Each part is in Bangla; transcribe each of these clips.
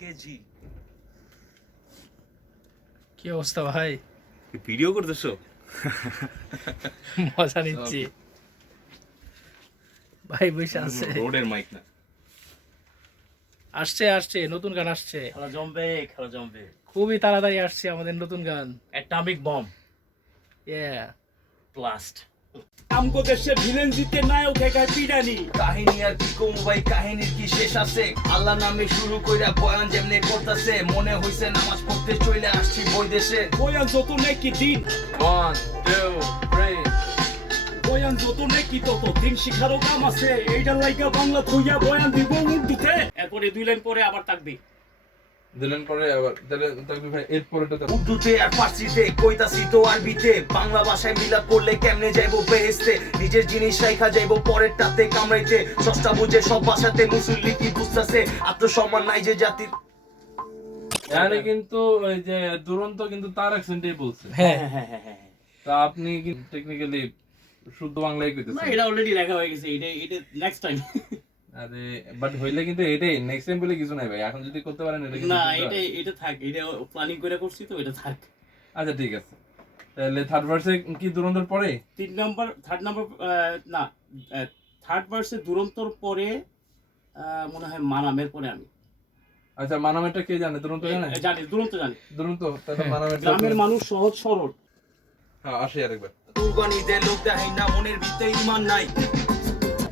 কেজি। কি অবস্থা ভাই? ভিডিও করতেছো? মজা নিচ্ছি ভাই, বসে আছে। রোডের মাইক না। আসছে আসছে, নতুন গান আসছে, খেলা জমবে, খেলা জমবে। খুবই তাড়াতাড়ি আসছে আমাদের নতুন গান। অ্যাটমিক বম্ব ইয়া ব্লাস্ট। আমগো দেশে ভিলেন জিতে নায়ক একাই পিডানি। কাহিনী আর কি কম ভাই, কাহিনীর কি শেষ আছে? আল্লাহ নামে শুরু কইরা বয়ান যেমনে করতেছে, মনে হইছে নামাজ পড়তে চলে আসছি বৈদেশে। বয়ান যত নাকি দিন, 1 2 3 বয়ান যত নাকি তত দিন শিখারও কাম আছে। এইটার লাইগা বাংলা থইয়া বয়ান দিব উর্দুতে। এরপরে 2 লাইন পরে আবার তাকবি। দিলেন পরে আবার তাহলে ভাই এর পরেটা তো উর্দুতে আর ফার্সিতে কইতাছি তো আরবিতে, বাংলা ভাষায় মিলাপ করলে কেমনে যাইবো বেহেশতে? নিজের জিনিস রাইখা যাইবো পরেরটাতে কামড়াইতে, সস্তা বুঝে সব ভাষাতে মুসল্লি কি বুঝতাছে? আত্মসম্মান নাই যে জাতির। এখানে কিন্তু ওই যে দুরন্ত কিন্তু তার অ্যাকসেন্টেই বলছে। হ্যাঁ হ্যাঁ হ্যাঁ হ্যাঁ। তা আপনি কি টেকনিক্যালি শুদ্ধ বাংলায় না কইতেছেন? এটা অলরেডি লেখা হয়ে গেছে, এটা নেক্সট টাইম। আরে বাট হইলে কিন্তু এটাই নেক্সট টাইম বলে কিছু নাই ভাই, এখন যদি করতে পারেন এটা কিন্তু না সুন্দর হয়। এটা থাক, এটা প্ল্যানিং করে করছি তো, এটা থাক। আচ্ছা ঠিক আছে, তাহলে থার্ড ভার্সে কি দুরন্তর পরে? 3 নাম্বার, থার্ড নাম্বার না, থার্ড ভার্সে দুরন্তর পরে মনে হয় মানামের পরে আমি আচ্ছা মানামেরটা কে জানে? দুরন্ত জানে? জানি, দুরন্ত জানি। দুরন্ত তাহলে মানামেরটা গ্রামের মানুষ সহজ সরল। হ্যাঁ আসি আরেকবার। কুরবানি দে লোক দেখাই না, মনের ভিতরে ইমান নাই।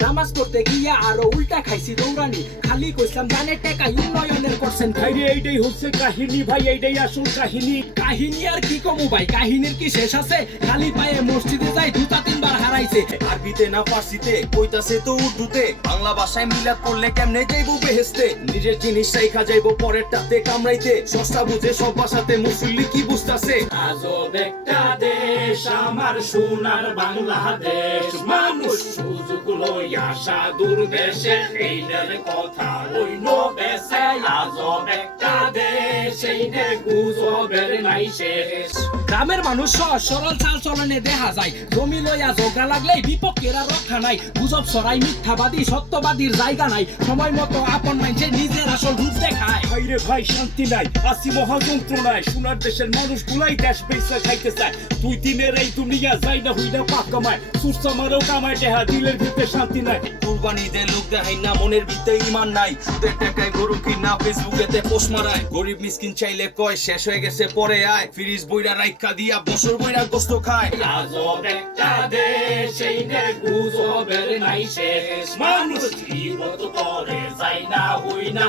নামাজ পড়তে গিয়া আরো উল্টা খাইছি দৌড়ানি, খালি কইছিলাম গানের টেকা উন্নয়নের করছেন ভাই রে, এইটাই হচ্ছে কাহিনী ভাই, এইটাই আসল কাহিনী। কাহিনী আর কি কমু ভাই, কাহিনীর কি শেষ আছে? খালি পায়ে মসজিদে যাই 2-3 বার হারাইছে। আরবিতে না ফার্সিতে কইতাছে তো উর্দুতে, বাংলা ভাষায় মিলাপ করলে কেমনে যাইবো বেহেশতে? নিজের জিনিস রাইখা যাইবো পরেরটাতে কামড়াইতে, সস্তা বুঝে সব ভাষাতে মুসল্লি কি বুঝতাছে? আজব একটা দেশ আমার সোনার বাংলাদেশ, মানুষ সুযোগ লইয়া সাধুর দেশে, এইটার কথা হইল বেশে। আজব একটা দেশ, এইটার গুজবের নাই শেষ। গ্রামের মানুষ সহজ সরল চাল চলনে দেখা যায়, জমি লইয়া ঝগড়া লাগলেই বিপক্ষের আর রক্ষা নাই। গুজব ছড়াই মিথ্যাবাদী, সত্যবাদীর জায়গা নাই, সময় মতো আপন মাইনছে নিজের আসল রূপ দেখায়। ভাই রে ভাই, শান্তি নাই, আসি মহা যন্ত্রণায়। সোনার দেশের মানুষ গুলাই দেশ পয়সা খাইতে চায়। 2 দিনের এই দুনিয়া যাই না হই না পাক কামায়, সুরসা মারও কামায় টেহা, দিলের ভিতরে শান্তি নাই। কুরবানি দে লোক দেখাই না, মনের ভিতরে ইমান নাই। সুদের টাকায় গরু কিনা ফেসবুকেতে পোস্ট মারায়, গরিব মিসকিন চাইলে কয় শেষ হয়ে গেছে পরে আয়, ফ্রিজ বইরা রাইখা দিয়া বছর বইরা গোস্ত খায়। আজব একটা দেশ, এইটার গুজবের নাই শেষ। মানুষ জীবত করে যাই না হই না